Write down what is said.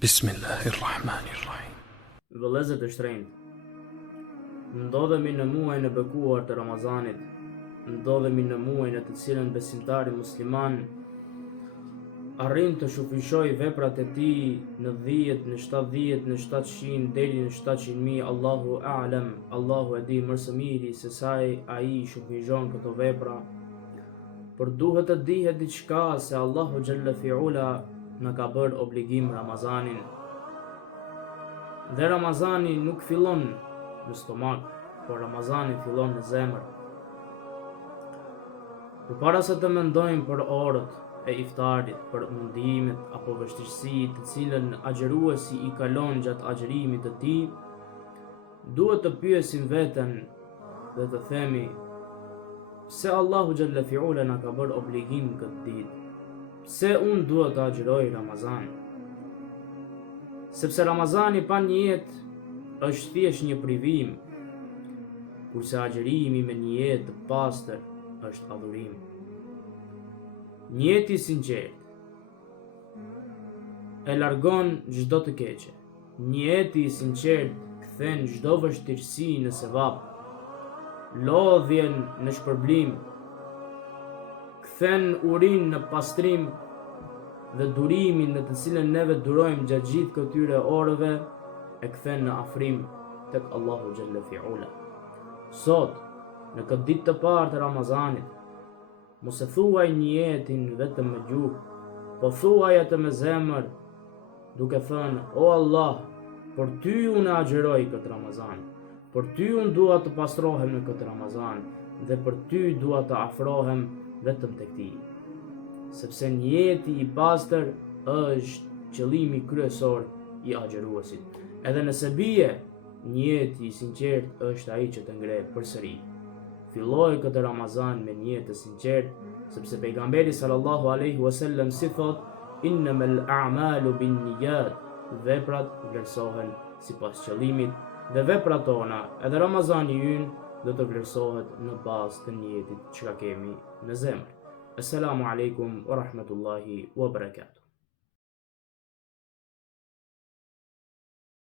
Bismillahirrahmanirrahim. Vëllezër të shtrenjtë, ndodhemi në muajin e bekuar të Ramazanit, ndodhemi në muajin në të cilën besimtari musliman arrin të shufishoj veprat e tij në 10, në 70, në 700 deri në 700.000. Allahu a'lam, Allahu e di më së miri se sa ai shufishon këto vepra. Por duhet të dihet diçka se Allahu xhalla fi'ula na ka bërë obligim Ramazanin. Dhe Ramazani nuk fillon në stomak, por Ramazani fillon në zemër. Përpara se të mendojmë për orët e iftarit, për mundimet apo vështirësitë të cilën agjëruesi i kalon gjatë agjërimit të tij, duhet të pyesim veten dhe të themi pse Allahu xhalla fi'ula na ka bërë obligim këtë ditë. Pse unë duhet të agjëroj Ramazan? Sepse Ramazani pa niyet është thjesht një privim, kurse agjërimi me niyet të pastër është adhurim. Niyeti i sinqert e largon çdo të keqe. Niyeti i sinqert kthen çdo vështirësi në sevap, lodhjen në shpërblim, kthen urinë në pastrim dhe durimin në të cilën neve durojmë gjatë gjithë këtyre orëve e kthen në afrim tek Allahu xhalla fi'ula. Sot, në këtë ditë të parë të Ramazanit, mos e thuaj niyetin vetëm me gjuhë, po thuaj atë me zemër, duke thënë: O Allah, për ty unë agjëroj këtë Ramazan, për ty unë dua të pastrohem në këtë Ramazan dhe për ty dua të afrohem vetëm tek ti. Sepse niyeti i pastër është qëllimi kryesor i agjëruesit. Edhe nëse bie, niyeti i sinqert është ai që të ngre përsëri. Filloj këtë Ramazan me niyet të sinqert, sepse pejgamberi sallallahu alaihi wasallam si thot: innamal a'malu binniyat, veprat vlerësohen sipas qëllimit dhe veprat tona, edhe Ramazani ynë do të vlerësohet në bazë të niyetit që ka kemi në zemër. Assalamu alaikum wa rahmatullahi wa barakatuh.